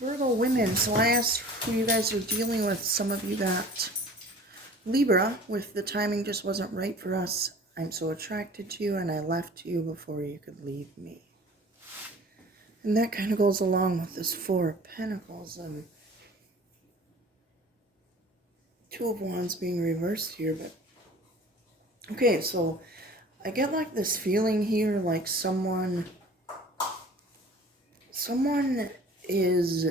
Virgo women, so I asked who you guys are dealing with. Some of you got Libra, with the timing just wasn't right for us. I'm so attracted to you and I left you before you could leave me. And that kind of goes along with this Four of Pentacles and Two of Wands being reversed here. But okay, so I get like this feeling here like someone is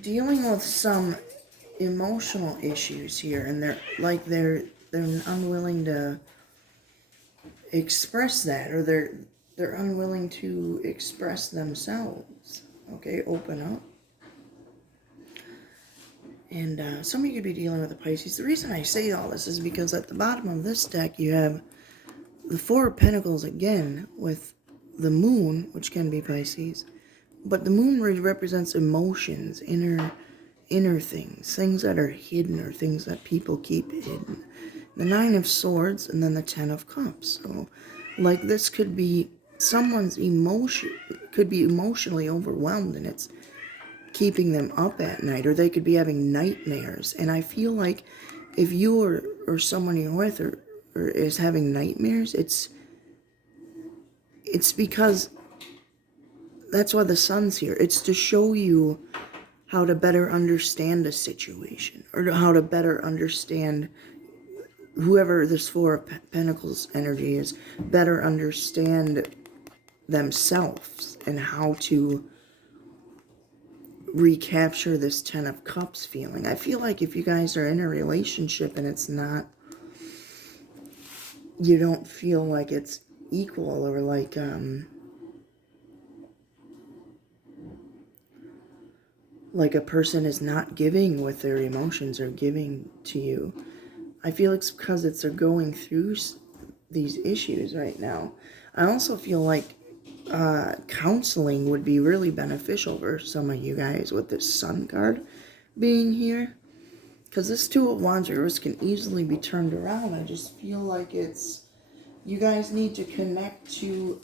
dealing with some emotional issues here, and they're unwilling to express that, or they're unwilling to express themselves. Okay, open up. And some of you could be dealing with a Pisces. The reason I say all this is because at the bottom of this deck you have the Four of Pentacles again with the Moon, which can be Pisces. But the Moon represents emotions, inner things that are hidden or things that people keep hidden. The Nine of Swords and then the Ten of Cups. So, like, this could be someone's could be emotionally overwhelmed and it's keeping them up at night, or they could be having nightmares. And I feel like if you or someone you're with or is having nightmares, it's because that's why the sun's here. It's to show you how to better understand a situation, or how to better understand whoever this Four of Pentacles energy is, better understand themselves and how to recapture this Ten of Cups feeling. I feel like if you guys are in a relationship and it's not, you don't feel like it's equal, or like a person is not giving with their emotions or giving to you, I feel it's because they're going through these issues right now. I also feel like counseling would be really beneficial for some of you guys with this Sun card being here. Because this Two of Wands reverse can easily be turned around. I just feel like you guys need to connect to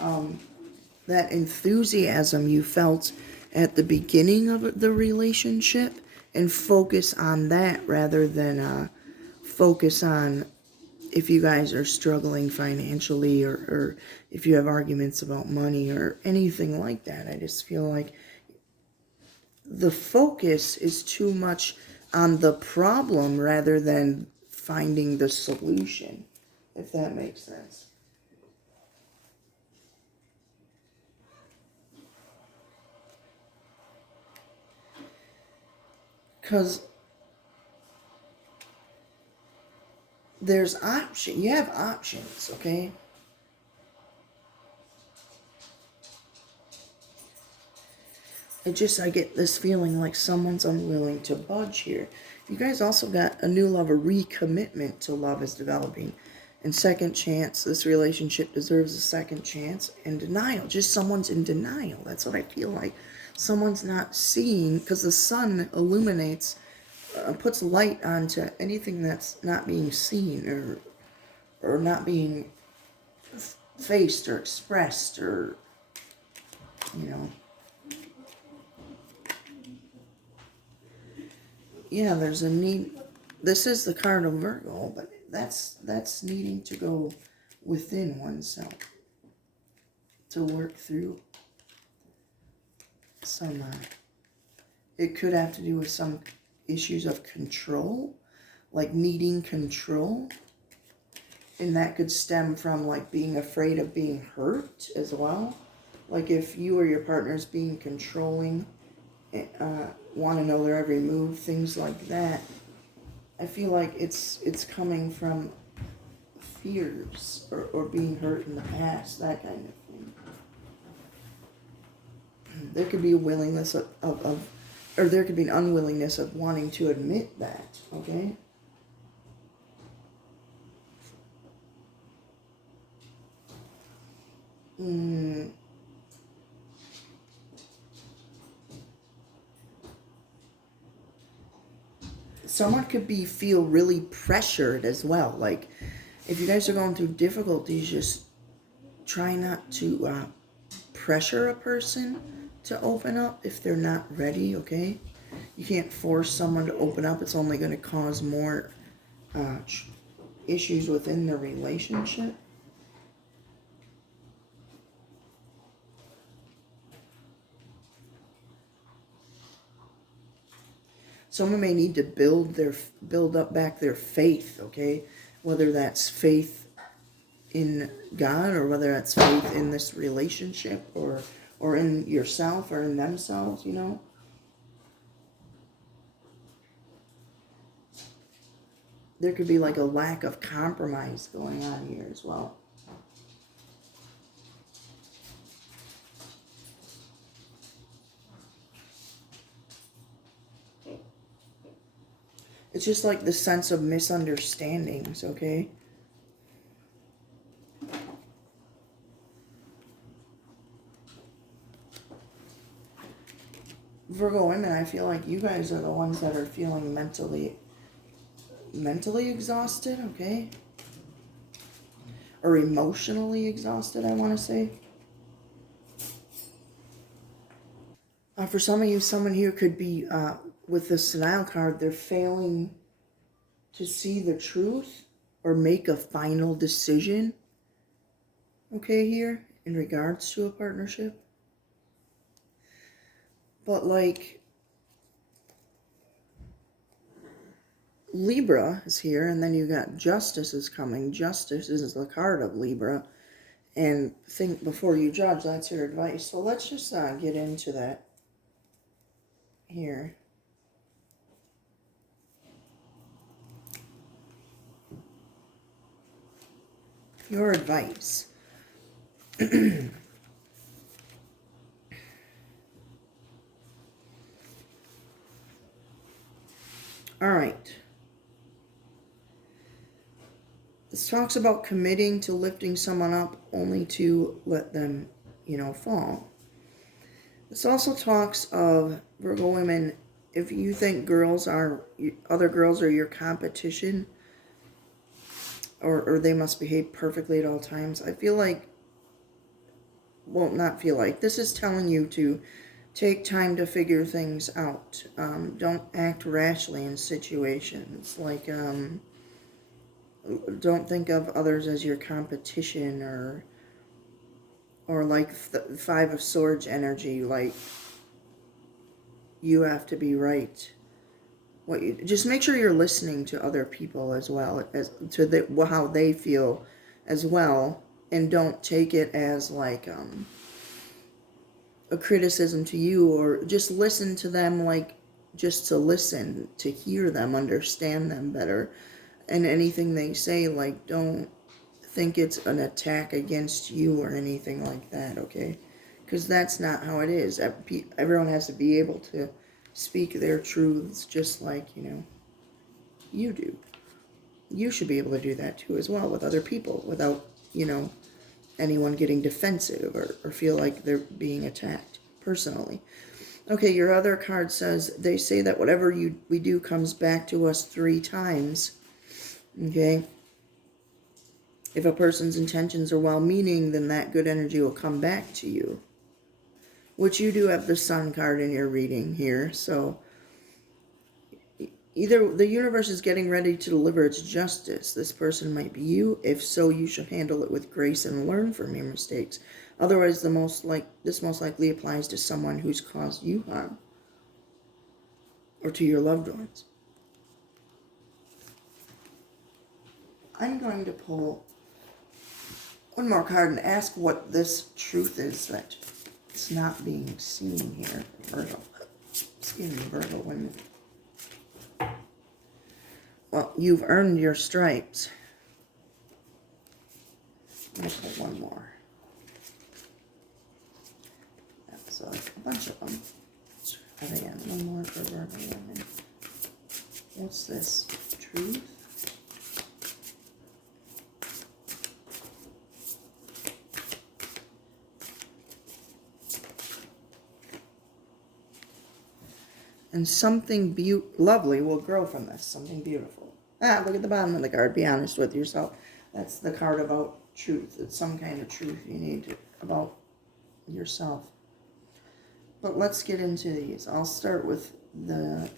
that enthusiasm you felt at the beginning of the relationship and focus on that rather than focus on if you guys are struggling financially, or if you have arguments about money or anything like that. I just feel like the focus is too much on the problem rather than finding the solution, if that makes sense. Because there's you have options, okay? I get this feeling like someone's unwilling to budge here. You guys also got a new love, a recommitment to love is developing. And second chance, this relationship deserves a second chance. And denial, just someone's in denial. That's what I feel like. Someone's not seeing, because the sun illuminates, puts light onto anything that's not being seen, or not being faced or expressed, or, you know. Yeah, there's a need. This is the card of Virgo, but that's needing to go within oneself to work through some, it could have to do with some issues of control, like needing control. And that could stem from like being afraid of being hurt as well. Like if you or your partner's being controlling, want to know their every move, things like that. I feel like it's coming from fears or being hurt in the past, that kind of thing. There could be a willingness or there could be an unwillingness of wanting to admit that, okay? Someone could feel really pressured as well. Like, if you guys are going through difficulties, just try not to pressure a person to open up if they're not ready, okay? You can't force someone to open up. It's only going to cause more issues within the relationship. Someone may need to build up back their faith, okay? Whether that's faith in God or whether that's faith in this relationship or in yourself or in themselves, you know? There could be like a lack of compromise going on here as well. It's just like the sense of misunderstandings, okay? Virgo women, I feel like you guys are the ones that are feeling mentally exhausted, okay? Or emotionally exhausted, I want to say. For some of you, someone here could be, with the Senile card, they're failing to see the truth or make a final decision, okay, here, in regards to a partnership. But, like, Libra is here, and then you got Justice is coming. Justice is the card of Libra. And think before you judge, that's your advice. So let's just get into that here. Your advice. All right. This talks about committing to lifting someone up only to let them, fall. This also talks of, Virgo women, if you think other girls are your competition, or they must behave perfectly at all times, I feel like, well, not feel like, this is telling you to take time to figure things out. Don't act rashly in situations. Like, don't think of others as your competition or like the Five of Swords energy, like you have to be right. Just make sure you're listening to other people as well, as to how they feel as well, and don't take it as like a criticism to you, or just listen to them, like just to listen, to hear them, understand them better. And anything they say, like, don't think it's an attack against you or anything like that, okay? Because that's not how it is. Everyone has to be able to speak their truths just like, you do. You should be able to do that too as well with other people without, anyone getting defensive or feel like they're being attacked personally. Okay, your other card says, they say that whatever we do comes back to us 3 times. Okay? If a person's intentions are well-meaning, then that good energy will come back to you. Which you do have the Sun card in your reading here. So, either the universe is getting ready to deliver its justice. This person might be you. If so, you should handle it with grace and learn from your mistakes. Otherwise, this most likely applies to someone who's caused you harm. Or to your loved ones. I'm going to pull one more card and ask what this truth is that it's not being seen here, Virgo. Excuse me, Virgo women. Well, you've earned your stripes. I'm going to pull one more. That's a bunch of them. Again, one more for Virgo women. What's this? Truth? And something lovely will grow from this. Something beautiful. Look at the bottom of the card. Be honest with yourself. That's the card about truth. It's some kind of truth you need about yourself. But let's get into these. I'll start with the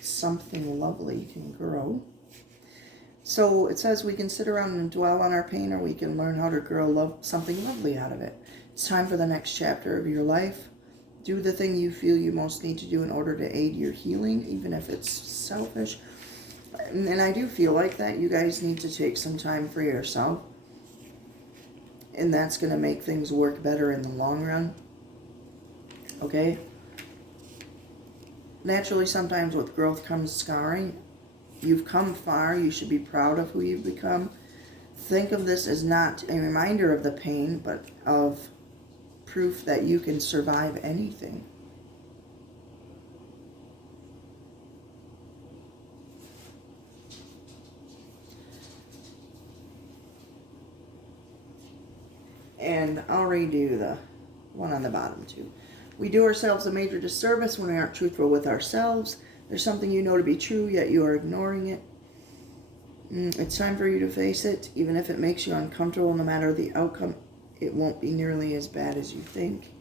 something lovely can grow. So it says we can sit around and dwell on our pain, or we can learn how to grow something lovely out of it. It's time for the next chapter of your life. Do the thing you feel you most need to do in order to aid your healing, even if it's selfish. And I do feel like that you guys need to take some time for yourself. And that's going to make things work better in the long run. Okay? Naturally, sometimes with growth comes scarring. You've come far. You should be proud of who you've become. Think of this as not a reminder of the pain, but of proof that you can survive anything. And I'll redo the one on the bottom too. We do ourselves a major disservice when we aren't truthful with ourselves. There's something you know to be true, yet you are ignoring it. It's time for you to face it. Even if it makes you uncomfortable, no matter the outcome, it won't be nearly as bad as you think.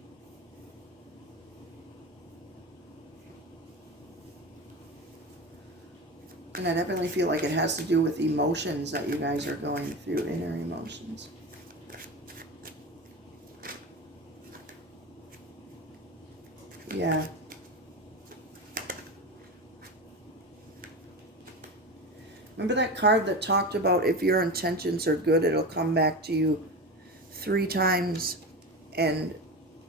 And I definitely feel like it has to do with emotions that you guys are going through, inner emotions. Yeah. Remember that card that talked about if your intentions are good, it'll come back to you 3 times, and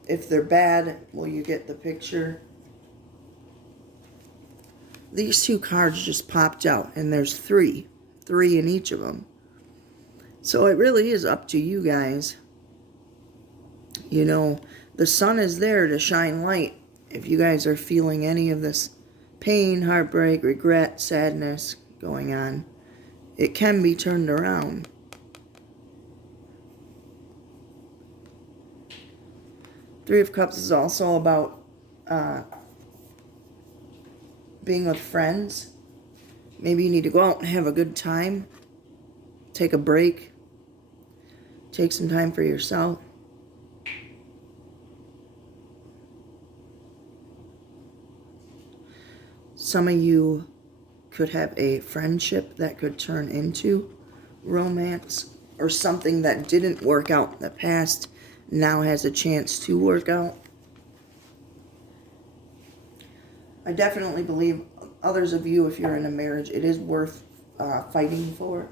if they're bad, well, you get the picture. These 2 cards just popped out, and there's 3 in each of them. So it really is up to you guys. You know, the sun is there to shine light. If you guys are feeling any of this pain, heartbreak, regret, sadness going on, it can be turned around. Three of Cups is also about being with friends. Maybe you need to go out and have a good time. Take a break. Take some time for yourself. Some of you could have a friendship that could turn into romance, or something that didn't work out in the past now has a chance to work out. I definitely believe others of you, if you're in a marriage, it is worth fighting for.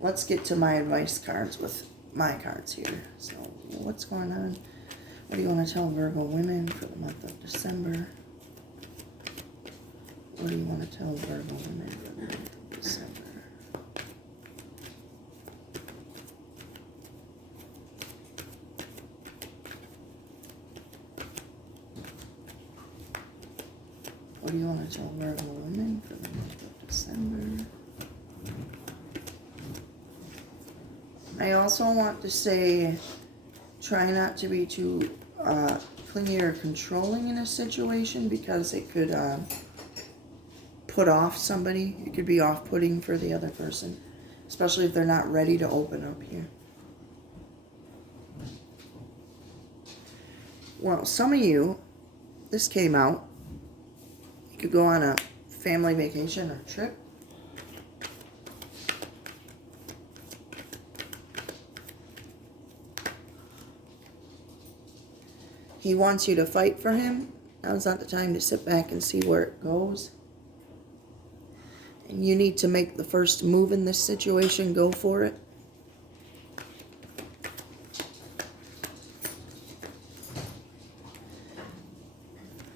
Let's get to my advice cards with my cards here. So, what's going on? What do you want to tell Virgo women for the month of December? What do you want to tell Virgo women for the month of December? What do you want to tell Virgo women for the month of December? I also want to say, try not to be too clingy or controlling in a situation, because it could put off somebody. It could be off-putting for the other person, especially if they're not ready to open up here. Well, some of you, this came out, you could go on a family vacation or trip. He wants you to fight for him. Now's not the time to sit back and see where it goes. And you need to make the first move in this situation. Go for it.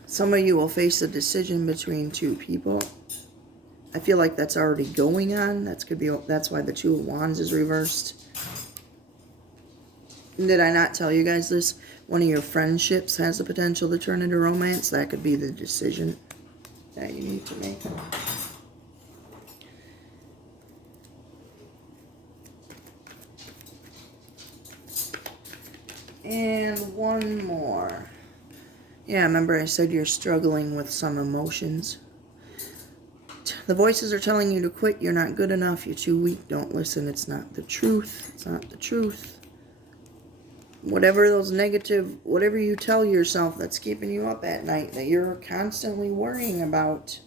Some of you will face a decision between 2 people. I feel like that's already going on. That's why the 2 of Wands is reversed. Did I not tell you guys this? One of your friendships has the potential to turn into romance. That could be the decision that you need to make. And one more. Yeah, remember I said you're struggling with some emotions. The voices are telling you to quit. You're not good enough. You're too weak. Don't listen. It's not the truth. It's not the truth. Whatever those negative, whatever you tell yourself that's keeping you up at night, that you're constantly worrying about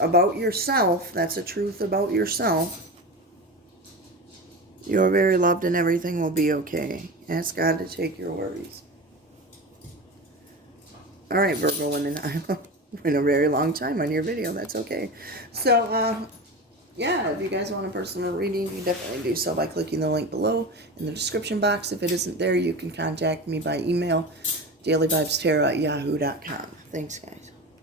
yourself, that's a truth about yourself. You're very loved and everything will be okay. Ask God to take your worries. All right, Virgo women, I went a very long time on your video. That's okay. So, yeah, if you guys want a personal reading, you can definitely do so by clicking the link below in the description box. If it isn't there, you can contact me by email, dailyvibestarot@yahoo.com. Thanks, guys.